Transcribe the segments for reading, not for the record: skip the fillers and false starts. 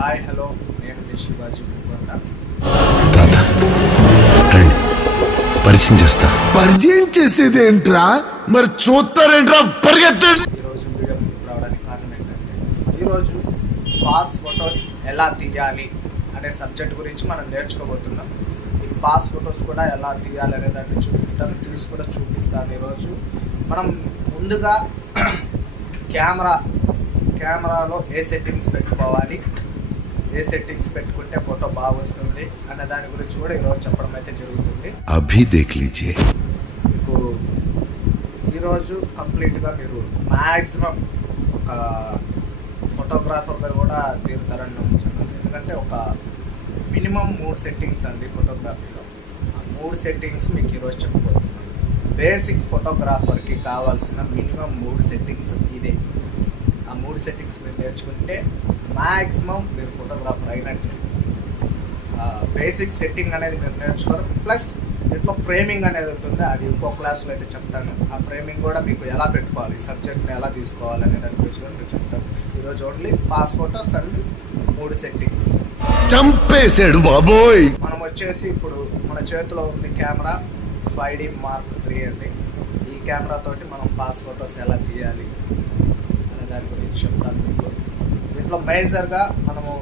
Hi hello నేను మీ శివాజీ ముకుంద. తాత రండి పరిచయం చేస్తా. పరిచయం చేసేది ఏంట్రా? మరి చూస్తారేంట్రా? పరిగెత్తండి. ఈరోజు వీడియో ముందుకు రావడానికి కారణం ఏంటంటే ఈరోజు పాస్ ఫొటోస్ ఎలా తీయాలి అనే సబ్జెక్ట్ గురించి మనం నేర్చుకోబోతున్నాం. ఈ పాస్ ఫొటోస్ కూడా ఎలా తీయాలి అనే దాన్ని చూపిస్తాను, తీసి కూడా చూపిస్తాను. ఈరోజు మనం ముందుగా కెమెరాలో ఏ సెట్టింగ్స్ పెట్టుకోవాలి, ఏ సెట్టింగ్స్ పెట్టుకుంటే ఫోటో బాగా వస్తుంది అనే దాని గురించి కూడా ఈరోజు చెప్పడం అయితే జరుగుతుంది. అభి దేఖ్ లీజియే. మీకు ఈరోజు కంప్లీట్గా మీరు మ్యాక్సిమం ఒక ఫోటోగ్రాఫర్గా కూడా తీరుతారని నమ్ముతున్నాను. ఎందుకంటే ఒక మినిమం 3 సెట్టింగ్స్ అండి ఫోటోగ్రఫీలో. ఆ 3 సెట్టింగ్స్ మీకు ఈరోజు చెప్పబోతున్నాను. బేసిక్ ఫోటోగ్రాఫర్కి కావాల్సిన మినిమం 3 సెట్టింగ్స్ ఇదే. ఆ 3 సెట్టింగ్స్ మీరు నేర్చుకుంటే మ్యాక్సిమం మీరు ఫోటోగ్రాఫర్ అయినట్టు. బేసిక్ సెట్టింగ్ అనేది మీరు నేర్చుకోరు. ప్లస్ దీంట్లో ఫ్రేమింగ్ అనేది ఉంటుంది, అది ఇంకో క్లాస్లో అయితే చెప్తాను. ఆ ఫ్రేమింగ్ కూడా మీకు ఎలా పెట్టుకోవాలి, సబ్జెక్ట్ని ఎలా తీసుకోవాలి అనే దాని గురించి కూడా మీకు చెప్తాను. ఈరోజు only pass photos and 3 settings. చంపేశాడు బాబోయ్. మనం వచ్చేసి ఇప్పుడు మన చేతిలో ఉంది కెమెరా 5D Mark III అండి. ఈ కెమెరా తోటి మనం పాస్ ఫోటోస్ ఎలా తీయాలి అనే దాని గురించి చెప్తాను మీకు. దీంట్లో మేజర్గా మనము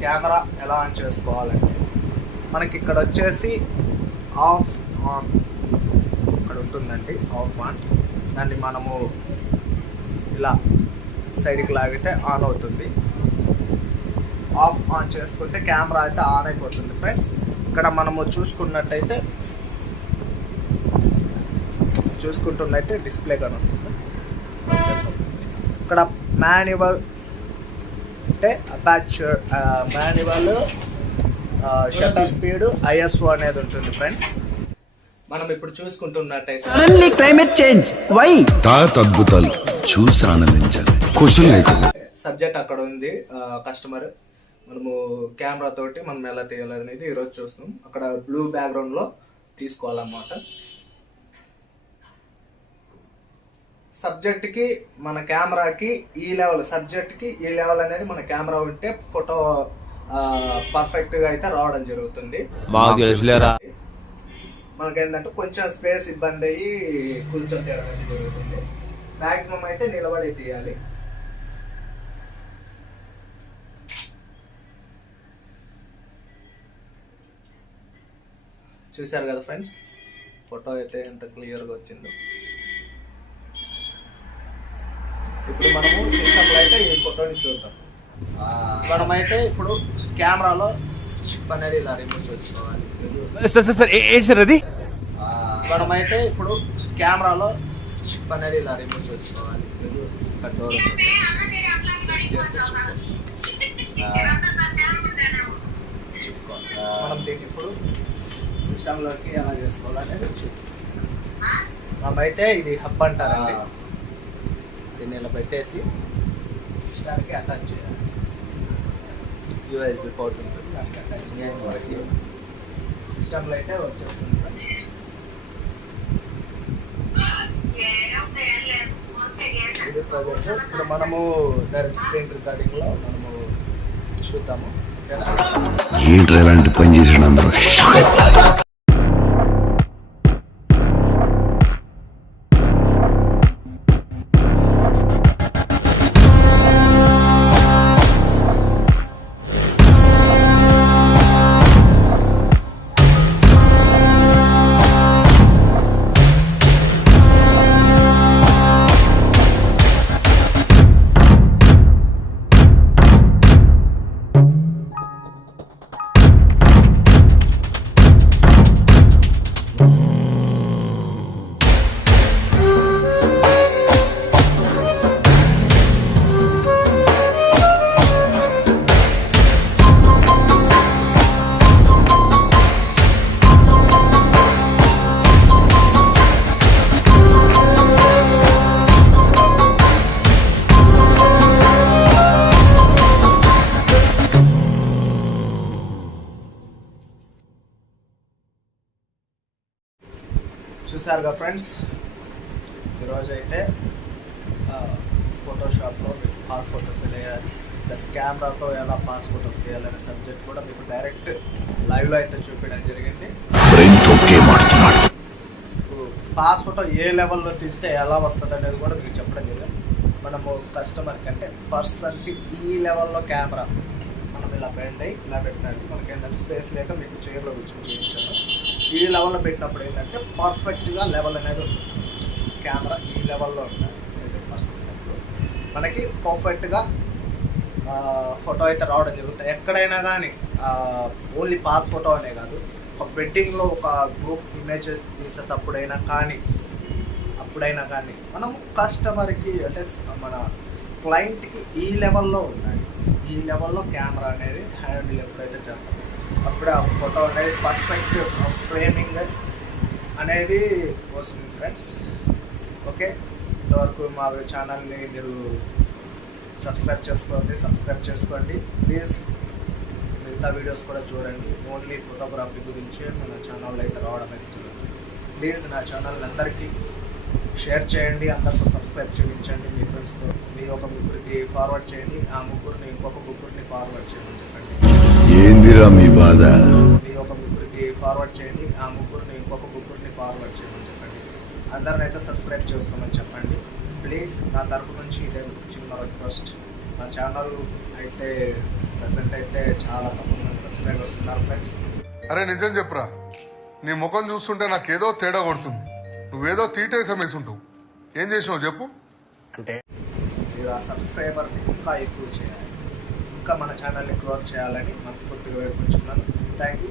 కెమెరా ఎలా ఆన్ చేసుకోవాలంటే మనకి ఇక్కడ వచ్చేసి ఆఫ్ ఆన్ ఇక్కడ ఉంటుందండి. ఆఫ్ ఆన్ దాన్ని మనము ఇలా సైడ్కి లాగితే ఆన్ అవుతుంది. ఆఫ్ ఆన్ చేసుకుంటే కెమెరా అయితే ఆన్ అయిపోతుంది ఫ్రెండ్స్. ఇక్కడ మనము చూసుకున్నట్టయితే డిస్ప్లే కానీ వస్తుంది. ఇక్కడ మాన్యువల్ అంటే aperture, manual, shutter speed, ISO అనేది ఉంటుంది ఫ్రెండ్స్. మనం ఇప్పుడు చూసుకుంటున్నట్టయితే సడన్లీ క్లైమేట్ చేంజ్ వై తాత అద్భుతాలు చూసి ఆనందించాలి. క్వశ్చన్ లేకుండా సబ్జెక్ట్ అక్కడ ఉంది. కస్టమర్ మనము కెమెరా తోటి మనం ఎలా తీయాలి అనేది ఈరోజు చూస్తున్నాం. అక్కడ బ్లూ బ్యాక్గ్రౌండ్లో తీసుకోవాలన్నమాట. సబ్జెక్ట్కి మన కెమెరాకి ఈ లెవెల్, సబ్జెక్ట్కి ఈ లెవెల్ అనేది మన కెమెరా ఉంటే ఫోటో పర్ఫెక్ట్గా అయితే రావడం జరుగుతుంది. మనకేంటంటే కొంచెం స్పేస్ ఇబ్బంది అయ్యి కూర్చొని తీయడం అయితే జరుగుతుంది. మ్యాక్సిమం అయితే నిలబడి తీయాలి. చూశారు కదా ఫ్రెండ్స్, ఫోటో అయితే ఎంత క్లియర్గా వచ్చిందో. ఇప్పుడు మనము సిస్టంలో అయితే ఈ ఫోటోని చూద్దాం. మనమైతే ఇప్పుడు కెమెరాలో చిప్ అనేది ఇలా రిమూవ్ చేసుకోవాలి. అది మనమైతే ఇప్పుడు కెమెరాలో చిప్ అనేది ఇలా రిమూవ్ చేసుకోవాలి. ఇక్కడ డోర్ ఉంటుంది, చేస్తే చిప్ మనం దీన్ని ఇప్పుడు సిస్టంలోకి ఎలా చేసుకోవాలనేది చూద్దాం. మనమైతే ఇది హబ్ అంటారండి. దీన్ని ఇలా పెట్టేసి సిస్టానికి అటాచ్ చేయాలి. USB పోర్ట్ ఉంటుంది, దానికి అటాచ్ చేసి సిస్టంలో అయితే వచ్చేస్తుంది. ఇది ప్రాజెక్ట్. ఇప్పుడు మనము డైరెక్ట్ స్క్రీన్ రికార్డింగ్లో మనము చూద్దాము. ఏంట్రా ఇలాంటి పని చేసాడు అందరూ. చూసారుగా ఫ్రెండ్స్, ఈరోజు అయితే ఫోటోషాప్లో మీకు పాస్ ఫోటోస్ ఎలా ప్లస్ కెమెరాతో ఎలా పాస్ ఫోటోస్ తీయాలనే సబ్జెక్ట్ కూడా మీకు డైరెక్ట్ లైవ్లో అయితే చూపించడం జరిగింది. బ్రెయిన్ తో గేమ్ ఆడుతున్నాడు. పాస్ ఫోటో ఏ లెవెల్లో తీస్తే ఎలా వస్తుంది అనేది కూడా మీకు చెప్పడం లేదు. మనము కస్టమర్ కంటే పర్సన్కి ఈ లెవెల్లో కెమెరా మనం ఇలా బెండ్ అయ్యి ఇలా పెట్టాలి. మనకి ఏంటంటే స్పేస్ లేక మీకు చైర్లో కూర్చొని చూపించాను. ఈ లెవెల్లో పెట్టినప్పుడు ఏంటంటే పర్ఫెక్ట్గా లెవెల్ అనేది ఉంటుంది. కెమెరా ఈ లెవెల్లో ఉండాలి. 80% మనకి పర్ఫెక్ట్గా ఫోటో అయితే రావడం జరుగుతుంది. ఎక్కడైనా కానీ ఓన్లీ పాస్ ఫోటో అనే కాదు, ఒక వెడ్డింగ్లో ఒక గ్రూప్ ఇమేజెస్ తీసేటప్పుడైనా కానీ మనము కస్టమర్కి అంటే మన క్లయింట్కి ఈ లెవెల్లో ఉండాలి. ఈ లెవెల్లో కెమెరా అనేది హ్యాండిల్ ఎప్పుడైతే చేస్తామో అప్పుడే ఆ ఫోటో అనేది పర్ఫెక్ట్ ఫ్రేమింగ్ అనేది వస్తుంది ఫ్రెండ్స్. ఓకే, ఇంతవరకు మా ఛానల్ని మీరు సబ్స్క్రైబ్ చేసుకోండి ప్లీజ్. మిగతా వీడియోస్ కూడా చూడండి. ఓన్లీ ఫోటోగ్రఫీ గురించి మన ఛానల్లో అయితే రావడం అయితే చూడండి. ప్లీజ్ నా ఛానల్ అందరికీ షేర్ చేయండి, అందరితో సబ్స్క్రైబ్ చేయించండి. మీ ఫ్రెండ్స్తో మీ ఒక ముగ్గురికి ఫార్వర్డ్ చేయండి, ఆ ముగ్గురిని ఇంకొక ముగ్గురిని ఫార్వర్డ్ చేయమని చెప్పండి. ఏందిరా మీ బాధ? మీ ఒక ముగ్గురికి ఫార్వర్డ్ చేయండి, ఆ ముగ్గురిని ఇంకొక ముగ్గురిని ఫార్వర్డ్ చేయమని చెప్పండి. అందరిని అయితే సబ్స్క్రైబ్ చేసుకోమని చెప్పండి ప్లీజ్. నా తరపు నుంచి ఇదే చిన్న రిక్వెస్ట్. నా ఛానల్ అయితే ప్రజెంట్ అయితే చాలా తక్కువ మంది సబ్స్క్రైబర్స్ ఉన్నారు ఫ్రెండ్స్. అరే నిజం చెప్పురా, నీ ముఖం చూస్తుంటే నాకేదో తేడా కొడుతుంది. నువ్వేదో తీటేసం వేసుంటావు. ఏం చేసినావు చెప్పు? అంటే మీరు ఆ సబ్స్క్రైబర్ని ఇంకా ఎక్కువ చేయాలి, ఇంకా మన ఛానల్ని గ్రోత్ చేయాలని మనస్ఫూర్తిగా వేడుకుంటున్నాను. Thank you.